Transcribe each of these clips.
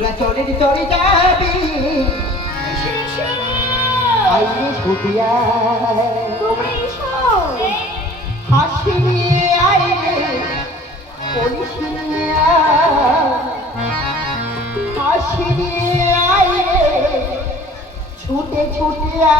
তোরা চলে চলে যাবি আইরে ছুটিয়া হাসি নিয়ে আইরে পুলিশ নিয়ে হাসি নিয়ে আইরে ছুটে ছুটিয়া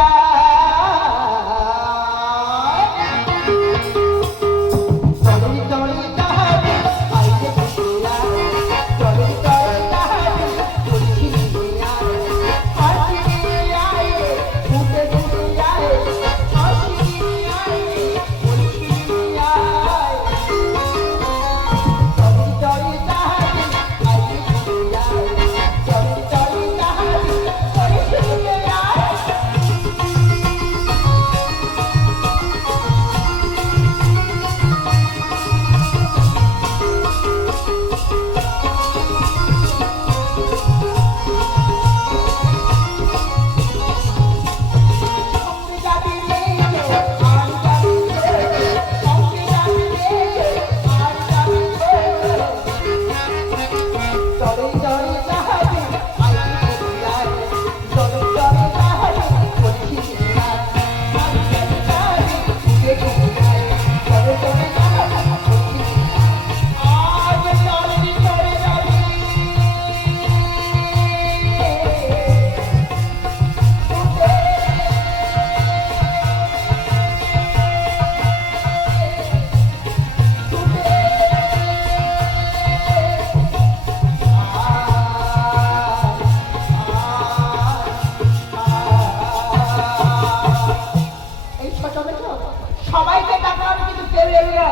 সবাইকে ডাকলাম কিন্তু কেউ এলো না,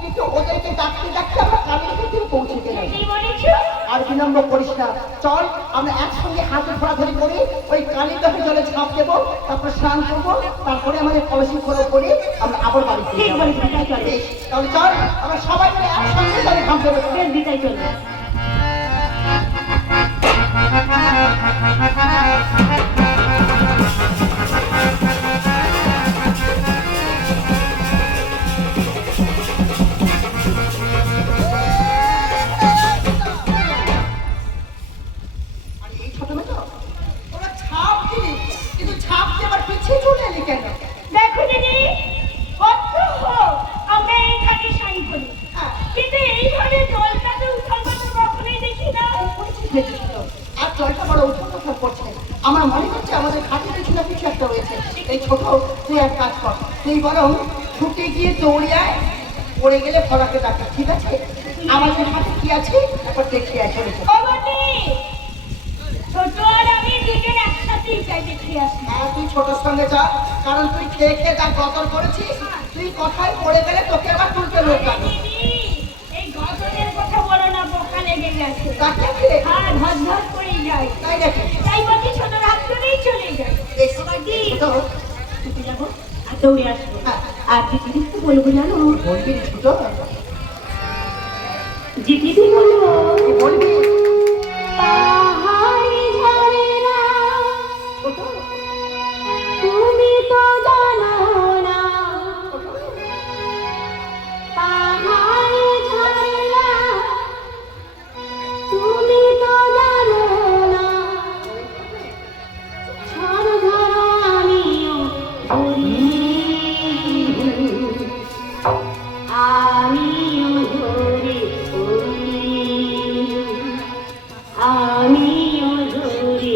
কিন্তু ওদেরকে ডাকতে ডাকতে আমরা কানের কাছে পৌঁছে গেলাম। আর বিলম্ব করিস না, চল আমরা একসঙ্গে হাতে ধরাধরি করি ওই কালী দহে জলে ঝাঁপ দেবো, তারপর স্নান করবো, তারপরে আমাদের কলসি খোলো করে আমরা আবার বাড়ি ফিরে যাবো। তাহলে চল আমরা সবাই মিলে একসঙ্গে জলে ঝাঁপ দেবো। দিতাই চলবে। দেখো দিদি, আমরা এইখানে সাই করি, কিন্তু এইভাবে জলটাতে উঠার কথা কখনোই দেখি না। আর জলটা বড় উঠোন করছে, আমার মনে হচ্ছে আমাদের খাটের কিছু না কিছু একটা রয়েছে। এই ছোট তুই এক কাজ কর, তুই বরং ছুটে গিয়ে দৌড়িয়ায়, পড়ে গেলে ফলাকে ডাকা, ঠিক আছে? আমাদের হাতে কি আছে একবার দেখিয়ে চলে ছোট আর আমি দুজন একসাথেই চাই দেখে আসি। হ্যাঁ, তুই ছোটর সঙ্গে যা, কারণ তুই খেয়ে খেয়ে তার গতর করেছিস। তুই কথায় পড়ে গেলে তোকে আবার তুলতে লোক যাবে। এই গতরের কথা বলো না, বোকা লেগে গেছে। আর ধর ধর করে যাই, তাই দেখে তাই বলছি ছোট হাত ধরেই চলে যাই। যাবো আর দৌড়ে আসবো। আর দিদি তো বলবো জানো, বলবি ছোট, দিদি বলবো বলবি পাহাড়ি ঝাড়েরা তুমি তো জানো না, পাহাড়ি ঝাড়েরা তুমি তো জানো না, ঝড় ধরো আমিও আমিও ধরে আমিও ধরে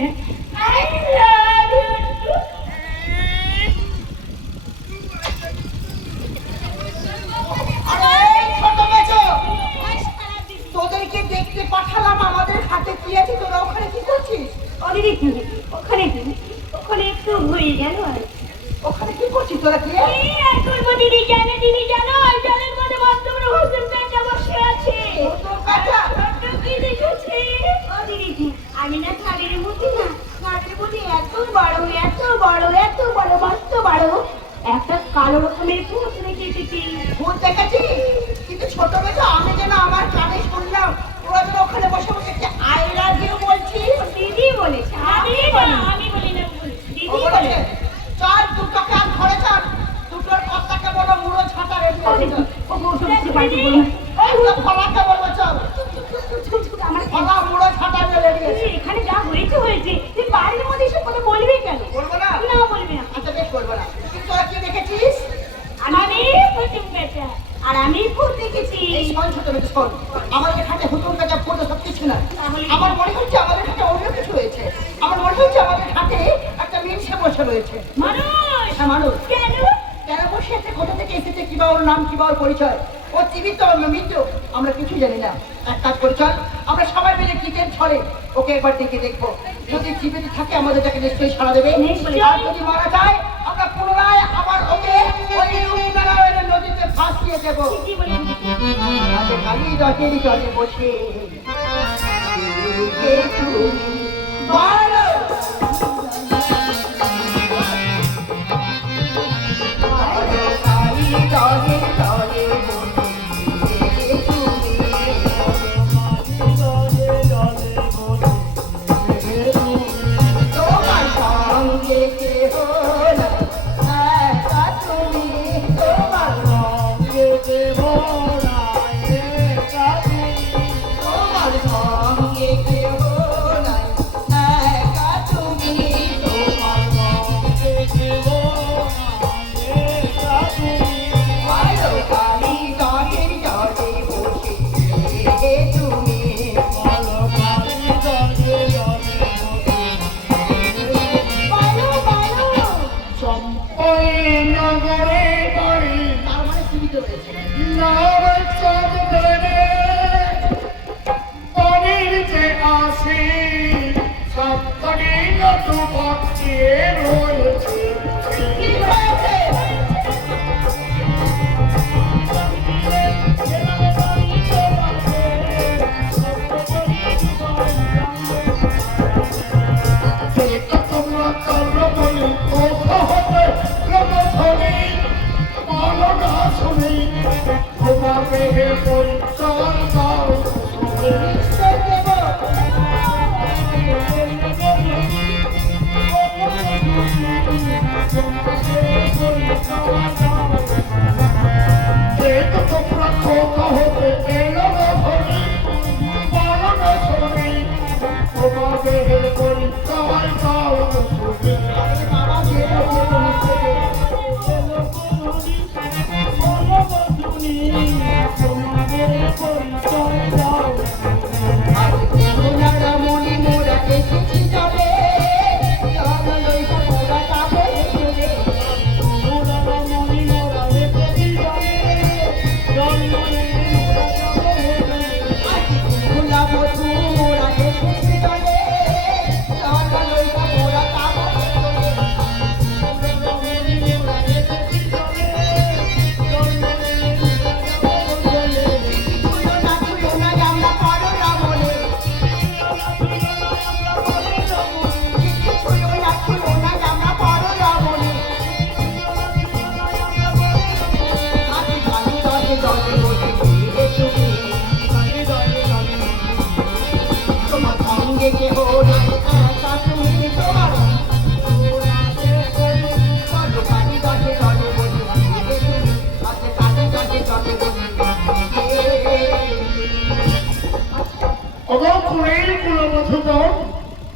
না I love you. আরে এই ছোট মেজো, তোদেরকে দেখতে পাঠালাম, আমাদের হাতে কি আছে, তোরা ওখানে কি করছিস? ও দিদি ওখানে একটু হয়ে গেল আর ওখানে কি করছিস তোরা? কি এই আর করবো দিদি জানো ওই জলের মধ্যে মস্ত বড় হোসেন পেঁচা বসে আছে। হোসেন পেঁচা? ছোট্ট কি দেখেছে? ও দিদি আমি না খালের মধ্যে এত বড় মস্ত বড় একটা কালো রকমের ভূত দেখেছি। ভূত দেখেছিস? কিন্তু ছোট মেজো, আমি যেন আমার কানে শুনলাম তোরা যেন ওখানে বসে বসে একটা I love you বলছিস। দিদি বলেছে আমি বলি না দিদি ও বলেছে, চল দুটো কান ধরে চল, দুটোর কর্তাকে বলো মুড়ো ছাতা রেডি আছে চল। একটা ফলাকে বলবো চল, ফলা মুড়ো ছাতা রেডি আছে। এখানে যা হয়েছে তুই বাড়ির মধ্যে এসব কথা বলবি কেন? বলবো না? না বলবি না। আচ্ছা বেশ বলবো না। কিন্তু তোরা কি দেখেছিস? আমি হুতুম পেঁচা আর আমি ভূত দেখেছি। এই শোন ছোট মেজো শোন, আমাদের এখানে হুতুম পেঁচা ভূত সব কিছু না। আমার মনে হচ্ছে আমাদের হাতে অন্য কিছু হয়েছে। আমার মনে হচ্ছে আমাদের হাতে একটা মিনসে বসে রয়েছে। মানুষ হ্যাঁ মানুষ। কেন? কেন বসে আছে, কোথা থেকে এসেছে, কিবা ওর নাম, কিবা ওর পরিচয়, ও জীবিত মৃত্যু আমরা কিছু জানি না। এক কাজ করে চল, আমরা সবাই মিলে টিকেট ছড়ে ওকে একবার ডেকে দেখবো। যদি জীবিত থাকে আমাদের তাকে নিশ্চয়ই সাড়া দেবে, আর যদি মারা যায় আমরা পুনরায় আবার ওকে ওই রূপনারায়ণের নদীতে ভাসিয়ে দেবো। কি বলেন? আজকে কালী রথের জলে বসে তুমি বলো।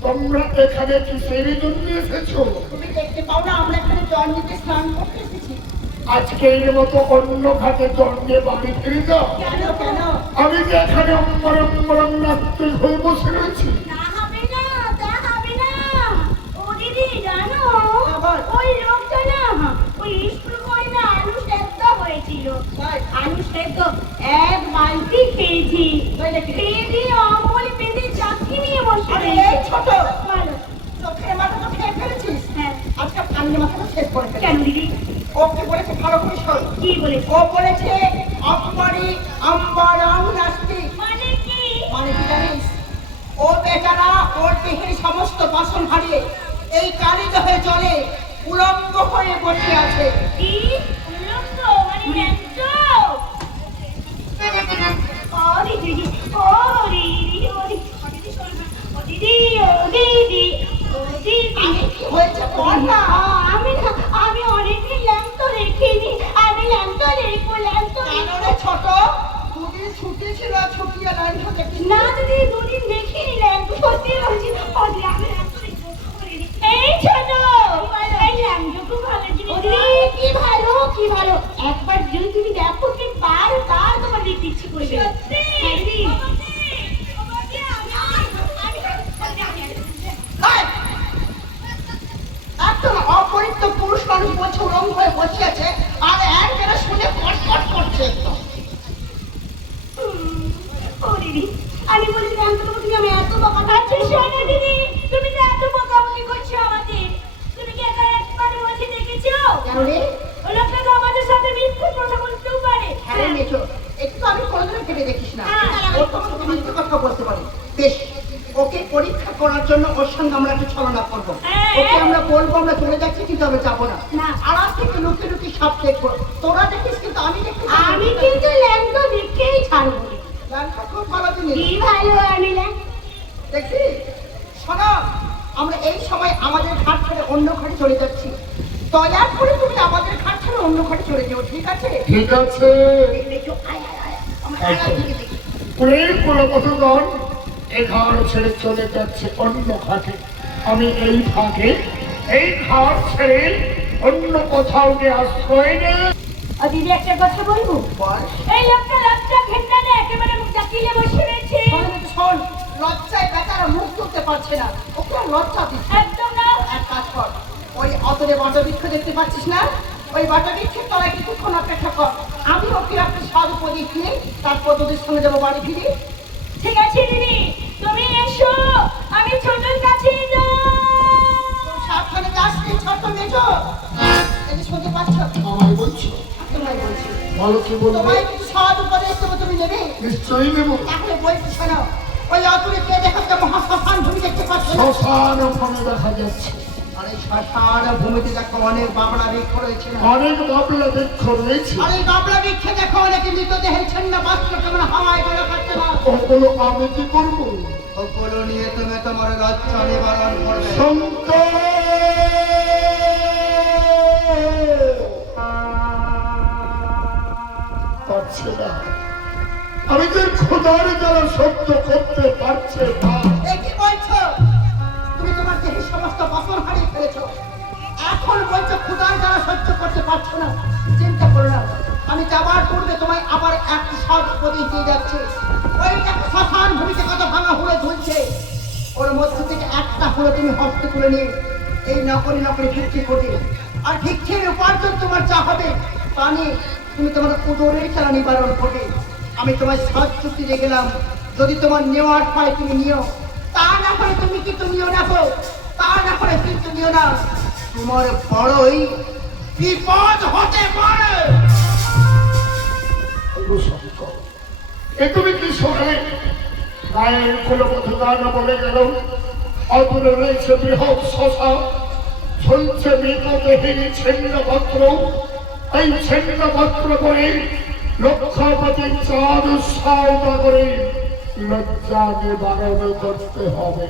তোমরা এখানে কিসের জন্য এসেছো? তুমি দেখতে পাও না আমরা এখানে জল নিতে স্নান করতে এসেছি। আজকের মতো অন্য ঘাটে জল নিয়ে বাড়ি ফিরে যাও। কেন কেন? আমি যে এখানে অম্বরম নাচতে হয়ে বসে রয়েছি। তা হবে না বালতি খেয়েছি খেয়েছি অমলে পেটে চাকরি নিয়ে বসে আরে রয়েছে। এই ছোট বলো। চোখের মাথা তো খেয়ে ফেলেছিস হ্যাঁ আজকে কান্নি মাথাটা শেষ করে ফেলেছিস। কেন দিদি ও কি বলেছে ভালো করে শোন। কি বলেছে ও বলেছে আম্বারি আম্বারাম নাস্তি। মানে কি মানে কি জানিস? ও বেচারা ওর দেহের সমস্ত বাসন হারিয়ে এই কালিত হয়ে চলে উলঙ্গ হয়ে বসে আছে। কি উলঙ্গ মানে ন্যাংটো ও দিদি ও দিদি ও দিদি ও দিদি শোন না। ও দিদি ও দিদি ও দিদি আরে কি হয়েছে বল না। আমি অনেকদিন ল্যাম্প রেখিনি আমি ল্যাম্প রেখো কেন রে ছোট? দুদিন ছুটি ছিল, ছুটি আর লাইন হতে কি না দিদি দুদিন দেখিনি ল্যাম্প সত্যি বলছি ওদি আমি ল্যাম্প রেখো এই ছোট এই ল্যাম্প খুব ভালো জিনিস কি ভালো একবার যদি তুমি দেখো তুমি বারবার তোমার দেখতে ইচ্ছে করবে সত্যি এই! একজন অপরিচিত পুরুষ মানুষ বলছে উলঙ্গ হয়ে বসে আছে আর একজনে শুনে কটকট করছে একদম। ও দিদি আমি বলছিলাম তুমি আমি এত বকা খাচ্ছি শোনো দিদি তুমি তো এত বকাবকি করছো আমাদের তুমি কি একবার বসে দেখেছো কেন রে? ওই লোকটা তো আমাদের সাথে মিথ্যে কথা বলতেও পারে হ্যাঁ মেছো, একটু আমি কোনোদিনও ভেবে দেখিস না। হ্যাঁ। ও তো আমাকে মিথ্যে কথা বলতে পারে। বেশ, ওকে পরীক্ষা করার জন্য ওর সঙ্গে আমরা একটু ছলনা করবো। হ্যাঁ। ওকে আমরা বলবো আমরা চলে যাচ্ছি কিন্তু আমরা যাবো না। না। আর আজ থেকে লুকিয়ে লুকিয়ে সব দেখবো। তোরা দেখিস কিন্তু আমি দেখতে যাবো। আমি কিন্তু ল্যাম্প দেখেই ছাড়বো গানটা খুব ভালো জিনিস। কি ভালো আমি ল্যাম্প দেখি শোনো, আমরা এই সময় আমাদের ঘাট ছেড়ে অন্য ঘাটে চলে যাচ্ছি। দয়া করে তুমি আমাদের ঘাট ছেড়ে অন্য ঘাটে চলে যাও, ঠিক আছে? ঠিক আছে। দেখো, আয়, আয়, আয়। আমরা আয়, আয়, দেখি, দেখি। প্রেম কুলবধূগণ এই ঘর ছেড়ে চলে যাচ্ছে অন্য ঘাটে। আমি এই ফাঁকে এই ঘর ছেড়ে অন্য কোথাও গিয়ে আশ্রয় নেই। ও দিদি একটা কথা বলবো বল। এই লোকটা লজ্জা ঘেন্না নেই একেবারে মুখ ডাকিলে বসে রয়েছে শোন, একটু শোন, লজ্জায় বেচারা মুখ তুলতে পারছে না। ওকে আর লজ্জা দিচ্ছে। একদম না এক কাজ কর, ওই অতরে বটবৃক্ষ দেখতে পাচ্ছিস না? ওই বটবৃক্ষের তলায় কিছুক্ষণ অপেক্ষা কর। আমি ওকে একটা সাধু প্রদীপ দিয়ে তারপর তোদের সঙ্গে যাবো বাড়ি ফিরে। ঠিক আছে দিদি তুমি এসো আমি ছোটর কাছে যাই সাবধানে যাস রে, ছোট মেজো। এই যে শুনতে পাচ্ছ? আমায় বলছো? তোমায় বলছি। ভালো কি বলবো? তোমায় কিছু সাধু উপদেশ দেবো, তুমি নেবে? নিশ্চয়ই নেব। তাহলে বলছি শোনো, ওই অতরে কে দেখাচ্ছে মহাশ্মশান ভূমি দেখতে পাচ্ছ না? শ্মশান ওখানে দেখা যাচ্ছে। আরে শ্মশান ভূমিতে দেখো অনেক বাবলা বৃক্ষ রয়েছে না? অনেক বাবলা বৃক্ষ রয়েছে। আর এই বাবলা বৃক্ষে দেখো অনেক মৃতদেহের ছিন্ন বস্ত্র কেমন হাওয়ায় গেল কাটতে না। ওগুলো আমি কি করবো? ওগুলো নিয়ে তুমি তোমার লজ্জা নিবারণ করবে। শঙ্কর! পারছে না। আমি তোর খোদার দ্বারা সহ্য করতে পারছে না। এ কি বলছো? তুমি তোমার দেহের সমস্ত বাসন হারিয়ে ফেলেছো। এখন বলছো ক্ষুধার দ্বারা সহ্য করতে পারছো না। চিন্তা করো না, আমি যাবার পূর্বে তোমায় আবার একটা সব প্রদীপ দিয়ে যাচ্ছে। ওই দেখো শ্মশান ভূমিতে কত ভাঙা হুড়ো ঝুলছে। ওর মধ্যে থেকে একটা হুড়ো তুমি হস্তে তুলে নিয়ে এই নকরি নকরি ভিক্ষি করবে। আর ভিক্ষের উপার্জন তোমার যা হবে তা নিয়ে তুমি তোমার উদরের খেলা নিবারণ করবে। আমি তোমার সৎ চুক্তি দিয়ে গেলাম, যদি তোমার নেওয়ার হয় তুমি নিও, তা না হলে তুমি কিন্তু নিও না গো। তা না হলে কিন্তু নিও না, তোমার বড়ই বিপদ হতে পারে। শঙ্কর, এ তুমি কি শোনে? গায়ের কুলবধূ গান বলে গেল, অদূরে রয়েছে বৃহৎ শ্মশান, ঝুলছে মৃতদেহের ছিন্ন পত্র। এই ছিন্ন পত্র করে লক্ষপতি চাঁদ সাউদা করে লজ্জা নিবারণ করতে হবে।